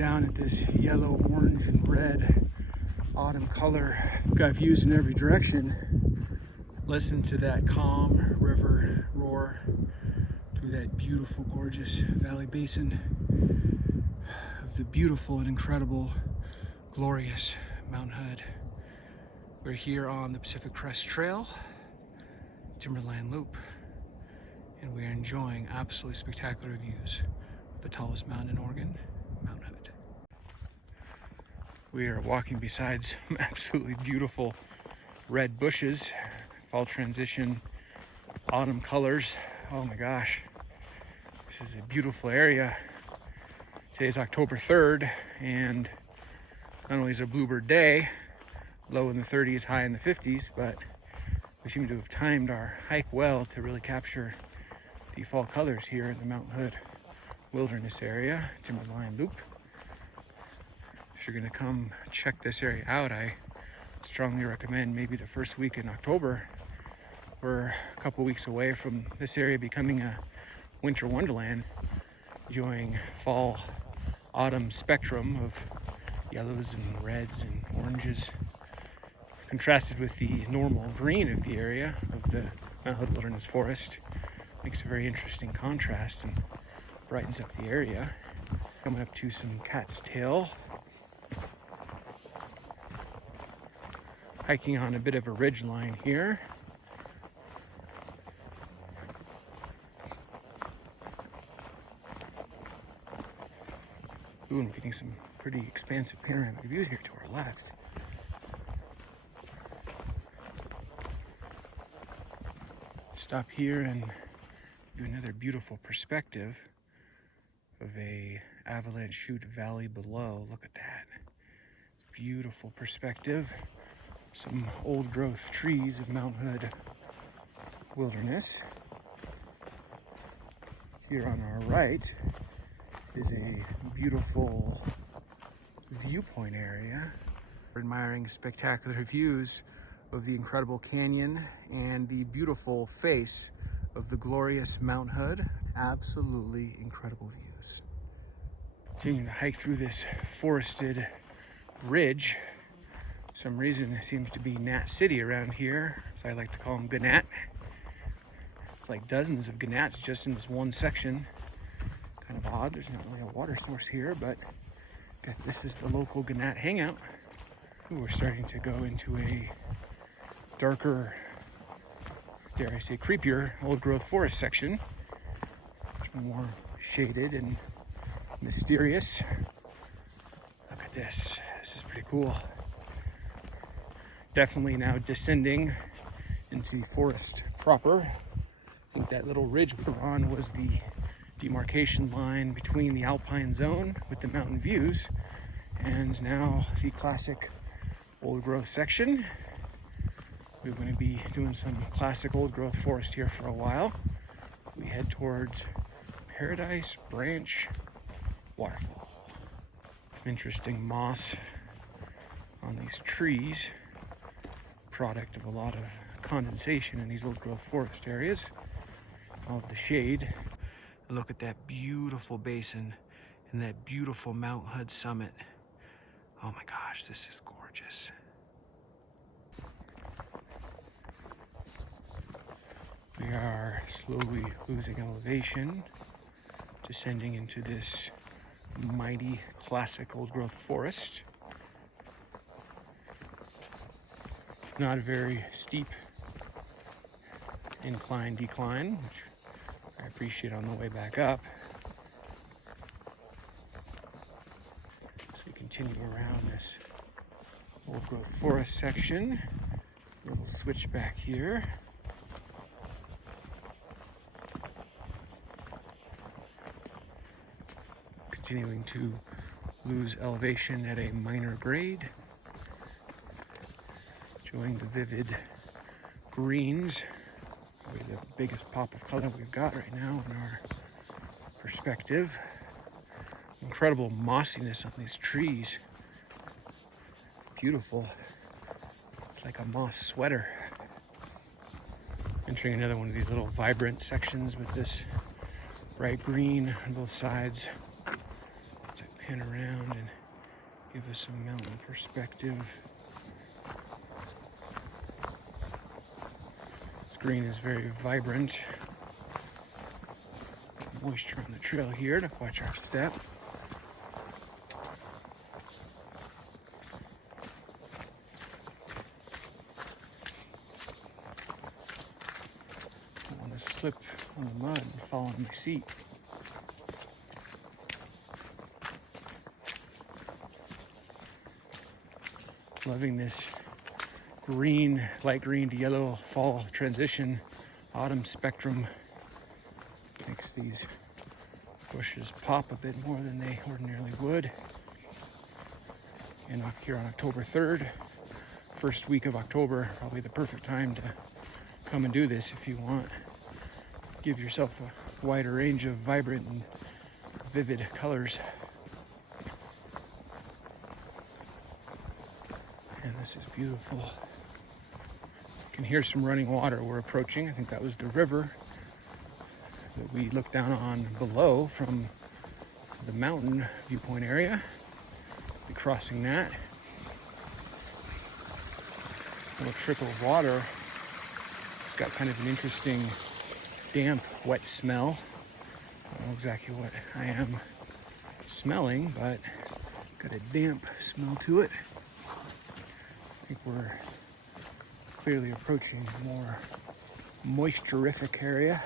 down at this yellow, orange, and red autumn color. Got views in every direction. Listen to that calm river roar through that beautiful, gorgeous valley basin of the beautiful and incredible, glorious Mount Hood. We're here on the Pacific Crest Trail, Timberline Loop, and we are enjoying absolutely spectacular views of the tallest mountain in Oregon, Mount Hood. We are walking beside some absolutely beautiful red bushes, fall transition, autumn colors. Oh my gosh, this is a beautiful area. Today's October 3rd, and not only is it a bluebird day, low in the 30s, high in the 50s, but we seem to have timed our hike well to really capture the fall colors here in the Mount Hood wilderness area, Timberline Loop. If you're gonna come check this area out, I strongly recommend maybe the first week in October. We're a couple weeks away from this area becoming a winter wonderland, enjoying fall, autumn spectrum of yellows and reds and oranges, contrasted with the normal green of the area of the Mount Hood Wilderness Forest. Makes a very interesting contrast and brightens up the area. Coming up to some Cat's Tail. Hiking on a bit of a ridge line here. Ooh, and we're getting some pretty expansive panoramic views here to our left. Stop here and do another beautiful perspective of a avalanche chute valley below. Look at that. Beautiful perspective. Some old growth trees of Mount Hood wilderness. Here on our right is a beautiful viewpoint area. We're admiring spectacular views of the incredible canyon and the beautiful face of the glorious Mount Hood. Absolutely incredible views. Continuing to hike through this forested ridge. For some reason there seems to be Gnat City around here, as I like to call them, Gnat. Like dozens of gnats just in this one section. Kind of odd, there's not really a water source here, but this is the local gnat hangout. Ooh, we're starting to go into a darker, dare I say creepier, old growth forest section. Much more shaded and mysterious. Look at this, this is pretty cool. Definitely now descending into the forest proper. I think that little ridge we were on was the demarcation line between the alpine zone with the mountain views and now the classic old growth section. We're going to be doing some classic old growth forest here for a while. We head towards Paradise Branch Waterfall. Interesting moss on these trees, product of a lot of condensation in these old growth forest areas. All of the shade. And look at that beautiful basin and that beautiful Mount Hood summit. Oh my gosh, this is gorgeous. We are slowly losing elevation, descending into this mighty classic old growth forest. Not a very steep incline decline, which I appreciate on the way back up. So we continue around this old growth forest section. A little switch back here. Continuing to lose elevation at a minor grade. Enjoying the vivid greens. Probably the biggest pop of color we've got right now in our perspective. Incredible mossiness on these trees. Beautiful. It's like a moss sweater. Entering another one of these little vibrant sections with this bright green on both sides. pan around and give us some mountain perspective. This green is very vibrant. Moisture on the trail here to watch our step. I want to slip on the mud and fall on my seat. Loving this green, light green to yellow fall transition, autumn spectrum. Makes these bushes pop a bit more than they ordinarily would. And here on October 3rd, first week of October, probably the perfect time to come and do this if you want. Give yourself a wider range of vibrant and vivid colors. And this is beautiful. You can hear some running water we're approaching. I think that was the river that we looked down on below from the mountain viewpoint area. Be crossing that. A little trickle of water. It's got kind of an interesting damp, wet smell. I don't know exactly what I am smelling, but got a damp smell to it. I think we're clearly approaching a more moisture-ific area.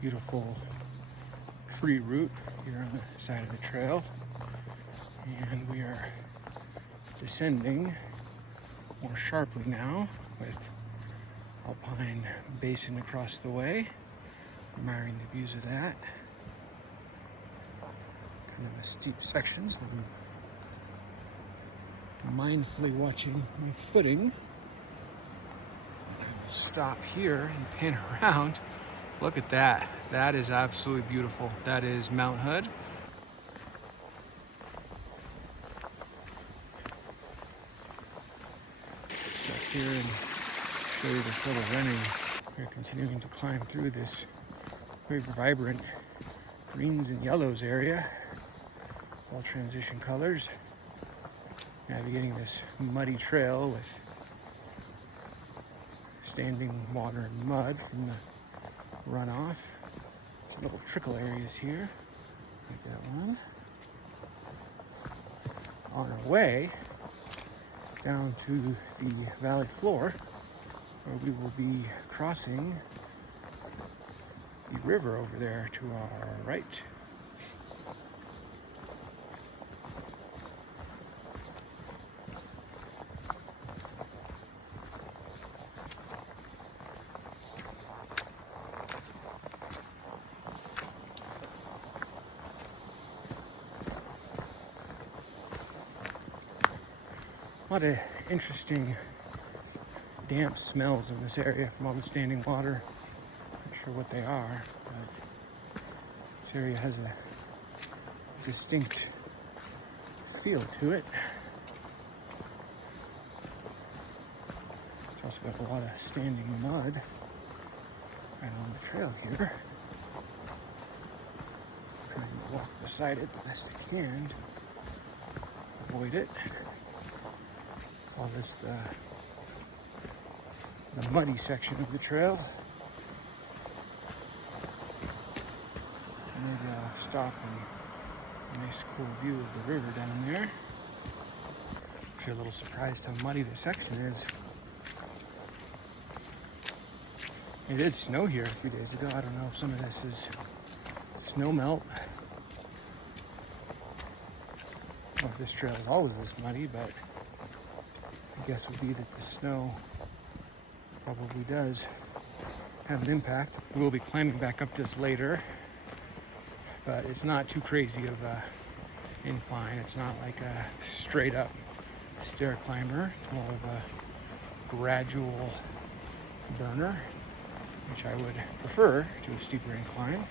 Beautiful tree root here on the side of the trail, and we are descending more sharply now with alpine basin across the way. Admiring the views of that. Kind of a steep section, so I'm mindfully watching my footing. And I will stop here and pan around. Look at that. That is absolutely beautiful. That is Mount Hood. Stop here and show you this little running. We're continuing to climb through this very vibrant greens and yellows area. Fall transition colors. Navigating this muddy trail with standing water and mud from the runoff. Some little trickle areas here, like that one. On our way down to the valley floor, where we will be crossing the river over there to our right. A lot of interesting damp smells in this area from all the standing water. Not sure what they are, but this area has a distinct feel to it. It's also got a lot of standing mud right on the trail here. Trying to walk beside it the best I can to avoid it. Call this the muddy section of the trail. Maybe I'll stop and a nice cool view of the river down there. Actually a little surprised how muddy this section is. It did snow here a few days ago. I don't know if some of this is snow melt. I don't know if this trail is always this muddy, but I guess would be that the snow probably does have an impact. We'll be climbing back up this later. but it's not too crazy of a incline. It's not like a straight up stair climber. It's more of a gradual burner, which I would prefer to a steeper incline.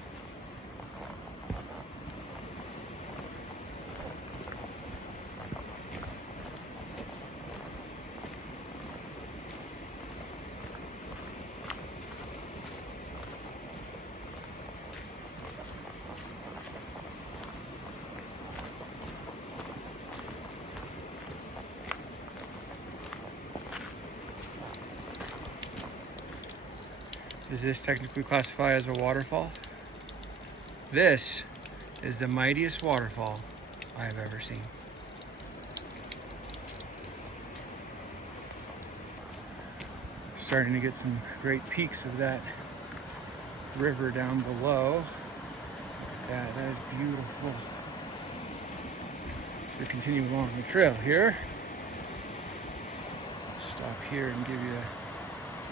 Does this technically classify as a waterfall? This is the mightiest waterfall I have ever seen. Starting to get some great peaks of that river down below. Look at that, that is beautiful. So we continue along the trail here. Stop here and give you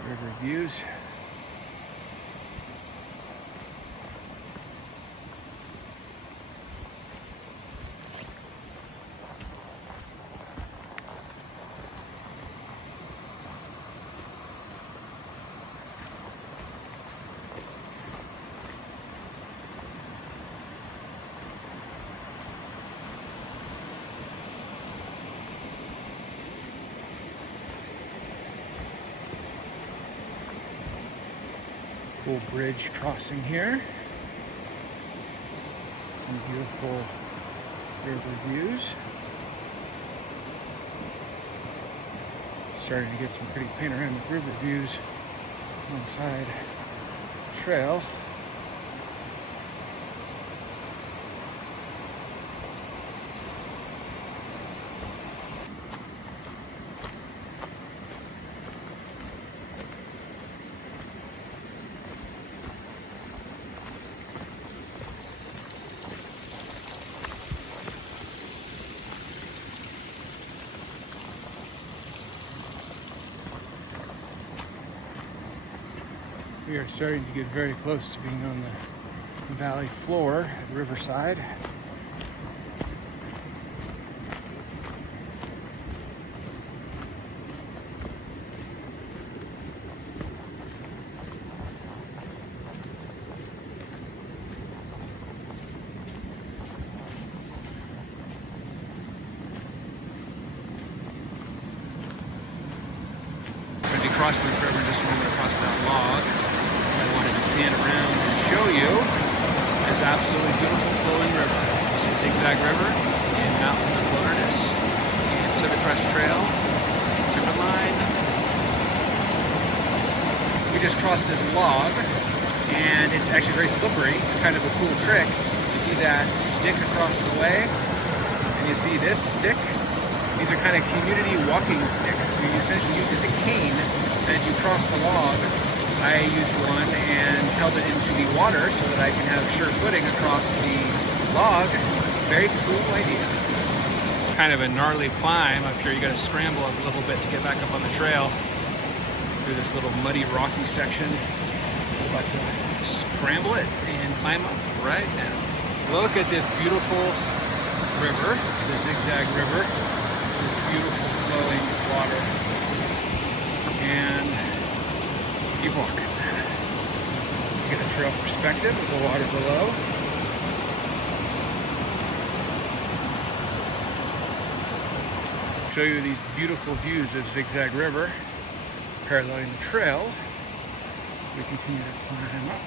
the river views. Cool bridge crossing here. Some beautiful river views. Starting to get some pretty panoramic river views alongside the trail. We are starting to get very close to being on the valley floor at Riverside. When you cross this river, just remember to cross that log. Pan around and show you this absolutely beautiful flowing river. This is ZigZag River in Mound Wilderness and Crest Trail, Timberline. We just crossed this log and it's actually very slippery, kind of a cool trick. You see that stick across the way and you see this stick. These are kind of community walking sticks. So you essentially use as a cane as you cross the log. I used one and held it into the water so that I can have sure footing across the log. Very cool idea. Kind of a gnarly climb up here. You got to scramble up a little bit to get back up on the trail through this little muddy, rocky section. But scramble it and climb up right now. Look at this beautiful river. It's the ZigZag River. This beautiful flowing water. And keep walking. Get a trail perspective of the water below. Show you these beautiful views of ZigZag River paralleling the trail. We continue to climb up.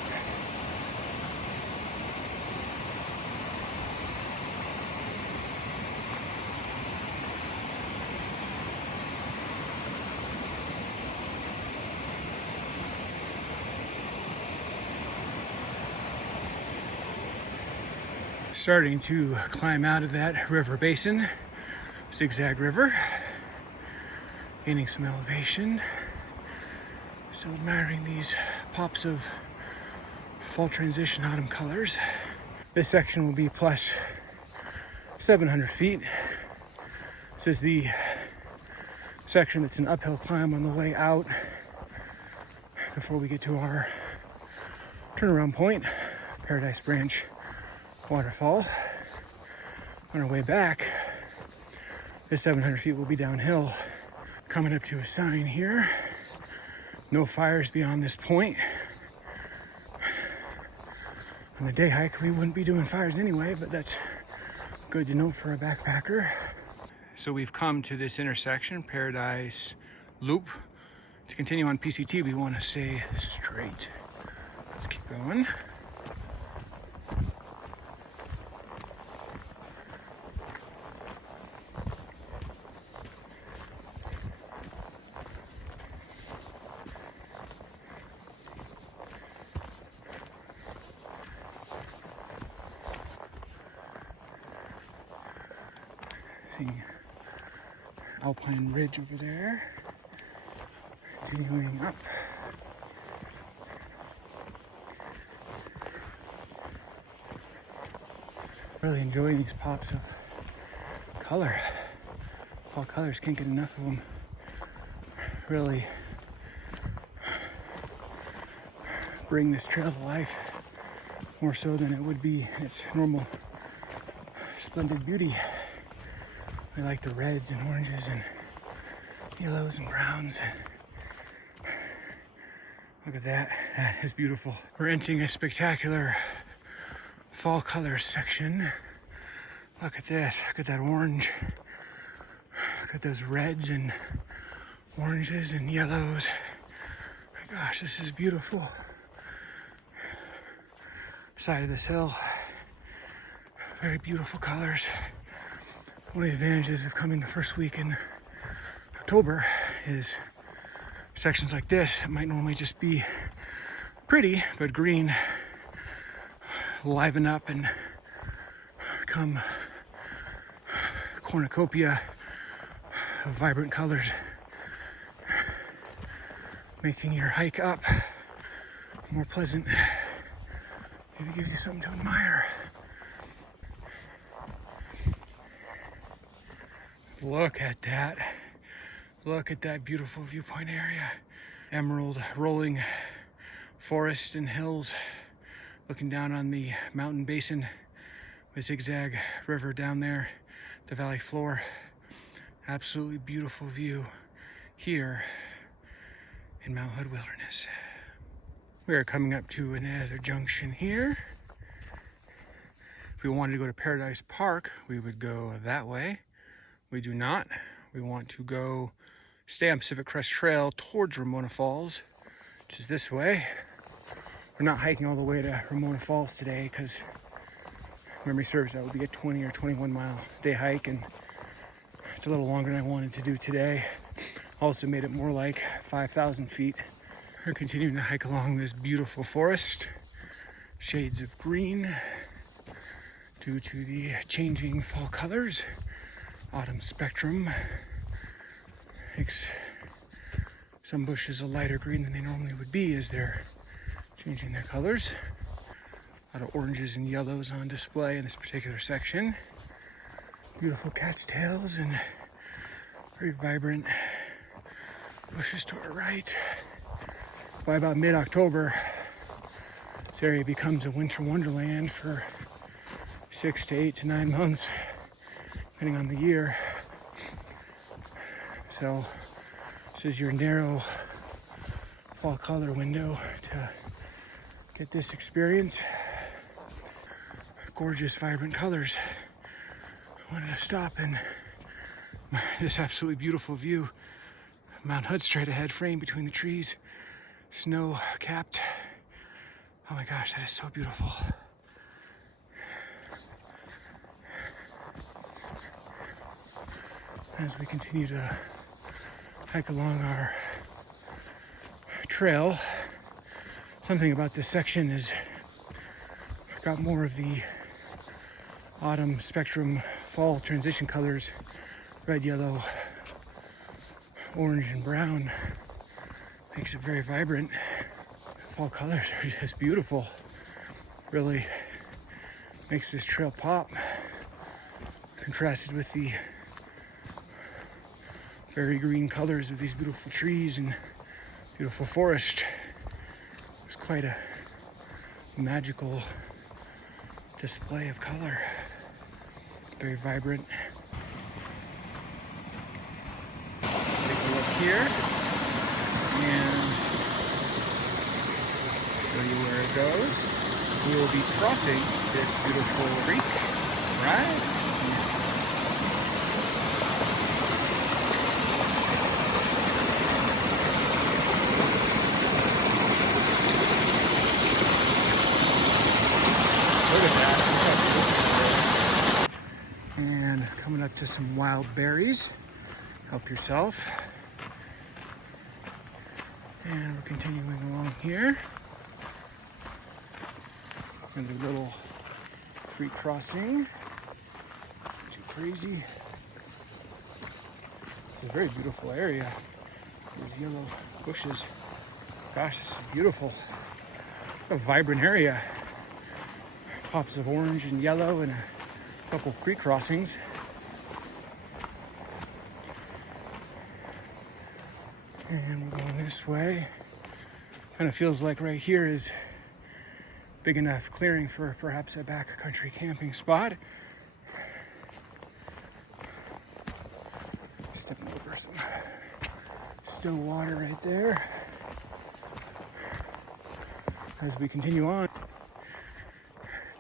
Starting to climb out of that river basin, ZigZag River, gaining some elevation. Still admiring these pops of fall transition autumn colors. This section will be plus 700 feet. This is the section that's an uphill climb on the way out before we get to our turnaround point, Paradise Branch waterfall. On our way back, this 700 feet will be downhill. Coming up to a sign here. No fires beyond this point. On a day hike, we wouldn't be doing fires anyway, but that's good to know for a backpacker. So we've come to this intersection, Paradise Loop. To continue on PCT, we want to stay straight. Let's keep going. See alpine ridge over there. Continuing up. Really enjoying these pops of color. Fall colors, can't get enough of them. Really bring this trail to life more so than it would be in its normal splendid beauty. We like the reds and oranges and yellows and browns. Look at that, that is beautiful. We're entering a spectacular fall colors section. Look at this, look at that orange. Look at those reds and oranges and yellows. My gosh, this is beautiful. Side of this hill, very beautiful colors. One of the advantages of coming the first week in October is sections like this that might normally just be pretty, but green liven up and become cornucopia of vibrant colors, making your hike up more pleasant. Maybe gives you something to admire. Look at that. Look at that beautiful viewpoint area. Emerald rolling forest and hills, looking down on the mountain basin with ZigZag River down there, the valley floor. Absolutely beautiful view here in Mount Hood Wilderness. We are coming up to another junction here. If we wanted to go to Paradise Park, we would go that way. We do not. We want to go stay on Pacific Crest Trail towards Ramona Falls, which is this way. We're not hiking all the way to Ramona Falls today because memory serves that would be a 20 or 21 mile day hike, and it's a little longer than I wanted to do today. Also made it more like 5,000 feet. We're continuing to hike along this beautiful forest, shades of green due to the changing fall colors. Autumn spectrum makes some bushes a lighter green than they normally would be as they're changing their colors. A lot of oranges and yellows on display in this particular section. Beautiful cat's tails and very vibrant bushes to our right. By about mid-October, this area becomes a winter wonderland for 6 to 8 to 9 months, depending on the year. So this is your narrow fall color window to get this experience. Gorgeous, vibrant colors. I wanted to stop and this absolutely beautiful view. Mount Hood straight ahead, framed between the trees, snow capped. Oh my gosh, that is so beautiful. As we continue to hike along our trail, something about this section is got more of the autumn spectrum fall transition colors, red, yellow, orange, and brown. Makes it very vibrant. Fall colors are just beautiful. Really makes this trail pop. Contrasted with the very green colors of these beautiful trees and beautiful forest. It's quite a magical display of color. Very vibrant. Let's take a look here and show you where it goes. We will be crossing this beautiful creek right here. Look at that. And coming up to some wild berries. Help yourself. And we're continuing along here. And a little creek crossing. Not too crazy. It's a very beautiful area. Those yellow bushes. Gosh, this is beautiful. What a vibrant area. Pops of orange and yellow and a couple creek crossings. And we're going this way. Kind of feels like right here is big enough clearing for perhaps a backcountry camping spot. Stepping over some still water right there. As we continue on,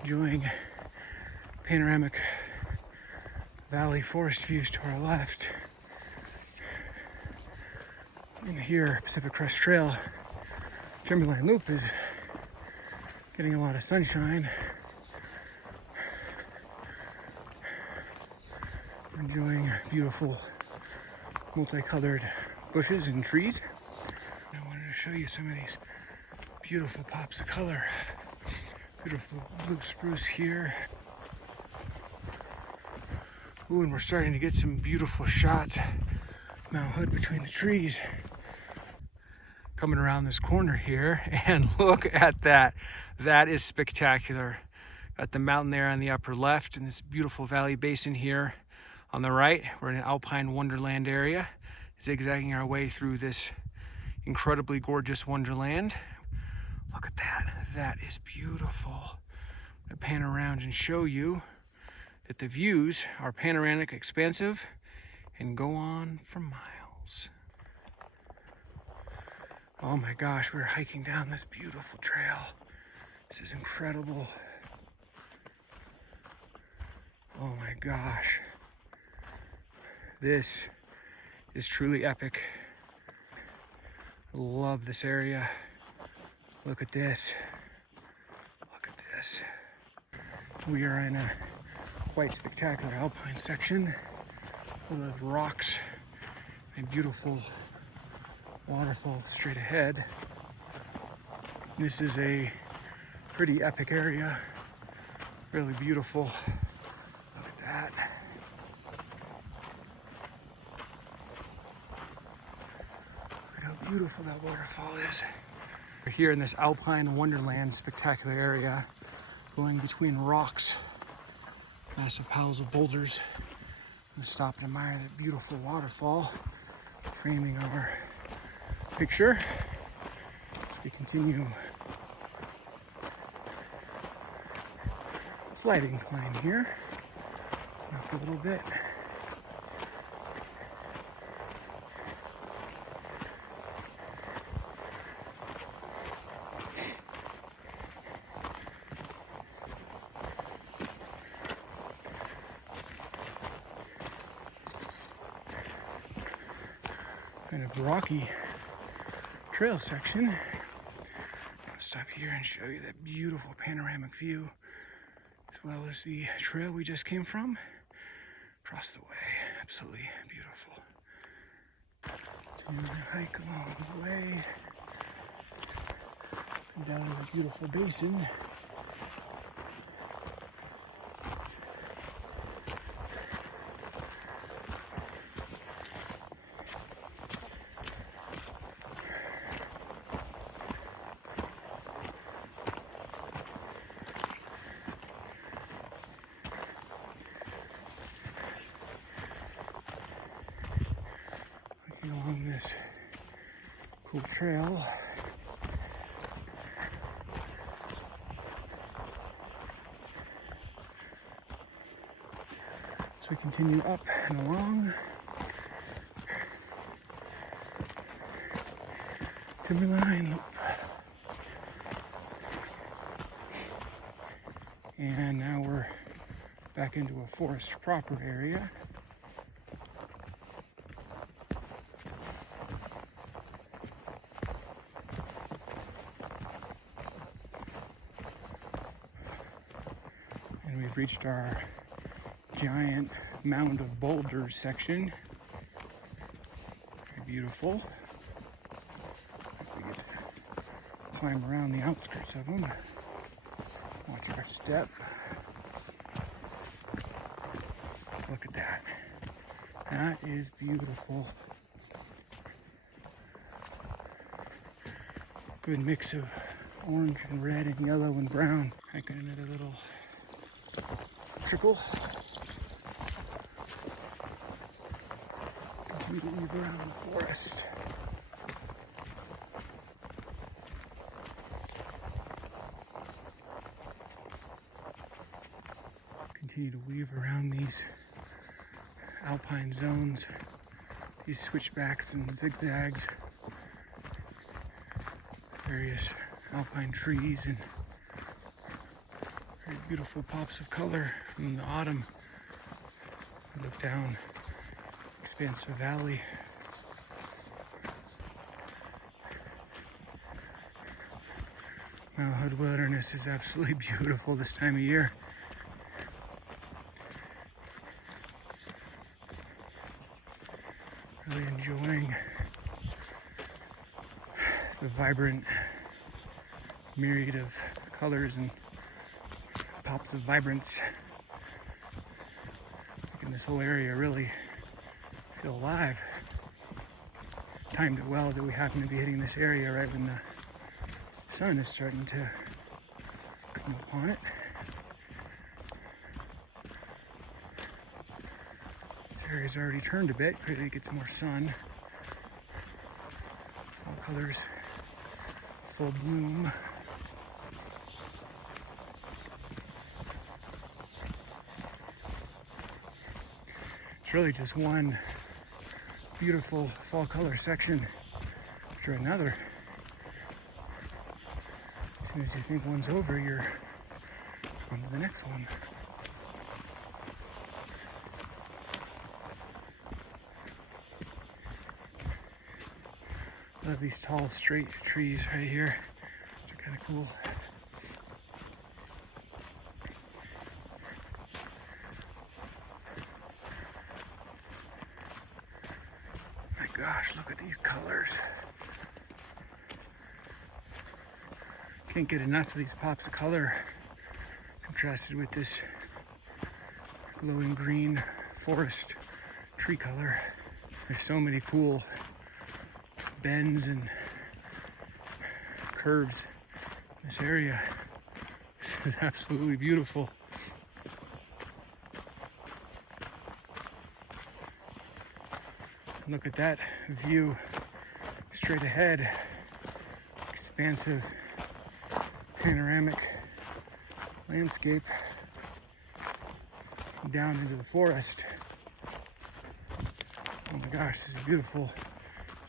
enjoying panoramic valley forest views to our left. And here, Pacific Crest Trail, Timberline Loop is getting a lot of sunshine. Enjoying beautiful multicolored bushes and trees. I wanted to show you some of these beautiful pops of color. Beautiful blue spruce here. Ooh, and we're starting to get some beautiful shots. Mount Hood between the trees. Coming around this corner here, and look at that. That is spectacular. Got the mountain there on the upper left and this beautiful valley basin here on the right. We're in an alpine wonderland area, zigzagging our way through this incredibly gorgeous wonderland. Look at that. That is beautiful. I'm going to pan around and show you that the views are panoramic, expansive, and go on for miles. Oh my gosh, we're hiking down this beautiful trail. This is incredible. Oh my gosh. This is truly epic. I love this area. Look at this. Look at this. We are in a quite spectacular alpine section full of rocks and beautiful waterfall straight ahead. This is a pretty epic area. Really beautiful. Look at that. Look how beautiful that waterfall is. We're here in this alpine wonderland spectacular area, going between rocks, massive piles of boulders. I'm gonna stop and admire that beautiful waterfall, framing our picture as we continue sliding climb here. Up a little bit. Kind of rocky trail section. I'll stop here and show you that beautiful panoramic view, as well as the trail we just came from across the way. Absolutely beautiful. Continue to hike along the way. Come down to a beautiful basin. Along this cool trail. So we continue up and along Timberline Loop. And now we're back into a forest proper area. And we've reached our giant mound of boulders section. Very beautiful. We get to climb around the outskirts of them. Watch our step. Look at that. That is beautiful. Good mix of orange and red and yellow and brown. Hiking another little trickle. Continue to weave around the forest. Continue to weave around these alpine zones, these switchbacks and zigzags, various alpine trees and very beautiful pops of color from the autumn. I look down expansive valley. Mound Wilderness is absolutely beautiful this time of year. Really enjoying the vibrant myriad of colors and pops of vibrance. Making this whole area really feel alive. Timed it well that we happen to be hitting this area right when the sun is starting to come upon it. This area's already turned a bit, clearly it gets more sun. Fall colors, full bloom. It's really just one beautiful fall color section after another. As soon as you think one's over, you're on to the next one. I love these tall, straight trees right here. They're kind of cool. My gosh, look at these colors. Can't get enough of these pops of color contrasted with this glowing green forest tree color. There's so many cool bends and curves in this area. This is absolutely beautiful. Look at that view straight ahead. Expansive panoramic landscape down into the forest. Oh my gosh, this is beautiful.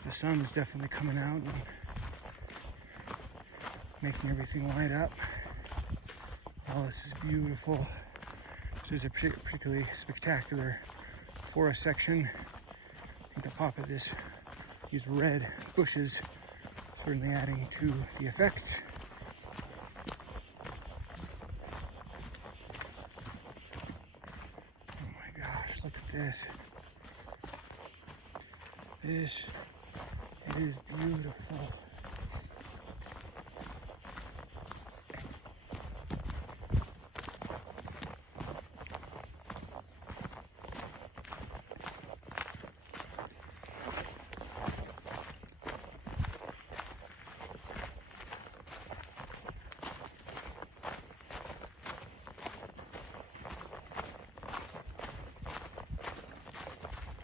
The sun is definitely coming out and making everything light up. Oh, this is beautiful. This is a particularly spectacular forest section. I think the pop of these red bushes certainly adding to the effect. Oh my gosh, look at this. This is beautiful.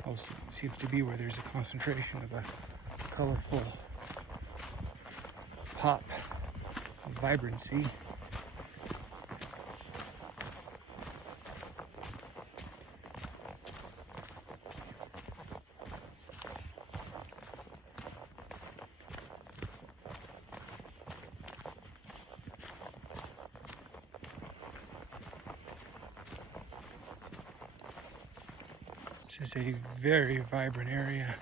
Also seems to be where there's a concentration of a colorful pop of vibrancy. This is a very vibrant area.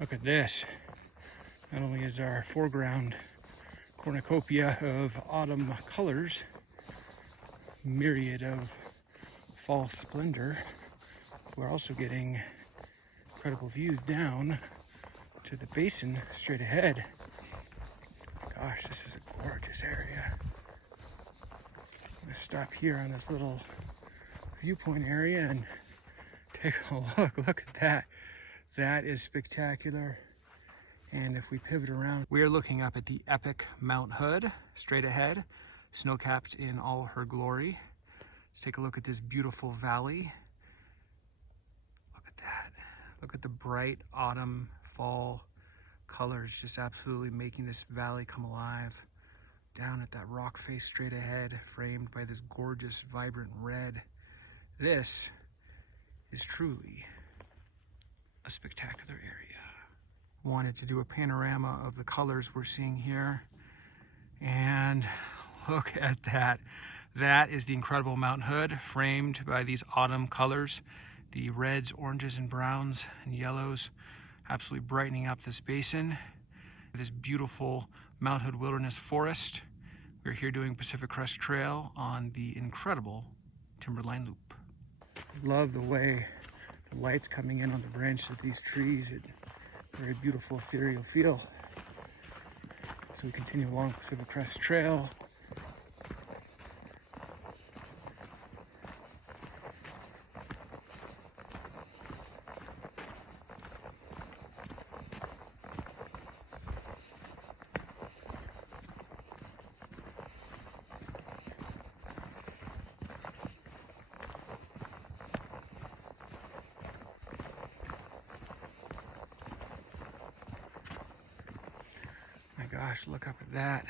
Look at this. Not only is our foreground cornucopia of autumn colors, myriad of fall splendor, we're also getting incredible views down to the basin straight ahead. Gosh, this is a gorgeous area. I'm gonna stop here on this little viewpoint area and take a look. Look at that. That is spectacular. And if we pivot around, we are looking up at the epic Mount Hood straight ahead, snow-capped in all her glory. Let's take a look at this beautiful valley. Look at that. Look at the bright autumn, fall colors just absolutely making this valley come alive. Down at that rock face straight ahead, framed by this gorgeous, vibrant red. This is truly a spectacular area. Wanted to do a panorama of the colors we're seeing here. And look at that. That is the incredible Mount Hood, framed by these autumn colors. The reds, oranges, and browns and yellows absolutely brightening up this basin. This beautiful Mount Hood Wilderness Forest. We're here doing Pacific Crest Trail on the incredible Timberline Loop. Love the way the light's coming in on the branches of these trees. Very beautiful ethereal feel. So we continue along Pacific Crest Trail. Gosh, look up at that.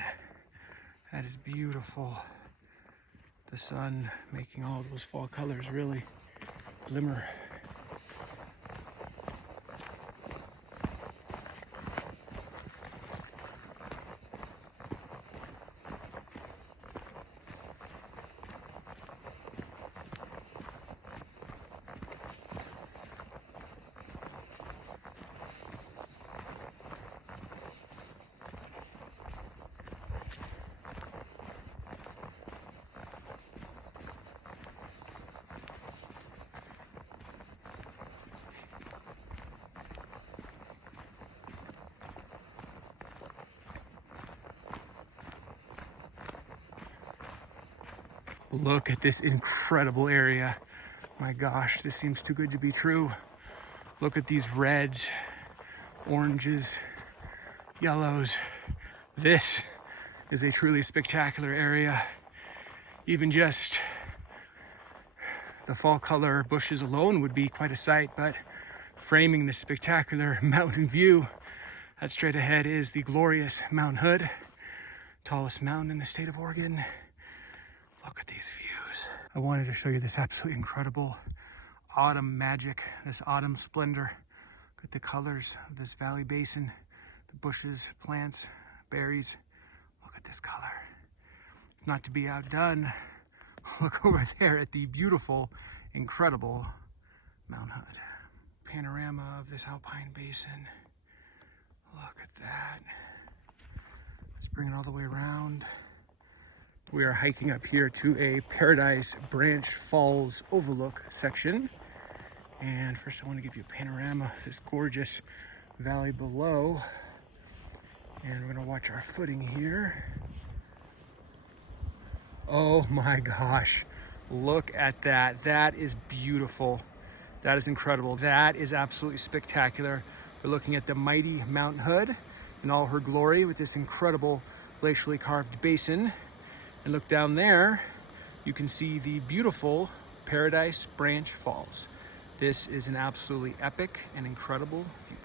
That is beautiful. The sun making all those fall colors really glimmer. Look at this incredible area. My gosh, this seems too good to be true. Look at these reds, oranges, yellows. This is a truly spectacular area. Even just the fall color bushes alone would be quite a sight, but framing this spectacular mountain view, that straight ahead is the glorious Mount Hood, tallest mountain in the state of Oregon. Look at these views. I wanted to show you this absolutely incredible autumn magic, this autumn splendor. Look at the colors of this valley basin, the bushes, plants, berries. Look at this color. Not to be outdone, look over there at the beautiful, incredible Mount Hood. Panorama of this alpine basin. Look at that. Let's bring it all the way around. We are hiking up here to a Paradise Branch Falls overlook section. And first I want to give you a panorama of this gorgeous valley below. And we're going to watch our footing here. Oh my gosh, look at that. That is beautiful. That is incredible. That is absolutely spectacular. We're looking at the mighty Mount Hood in all her glory with this incredible glacially carved basin. And look down there, you can see the beautiful Paradise Branch Falls. This is an absolutely epic and incredible view.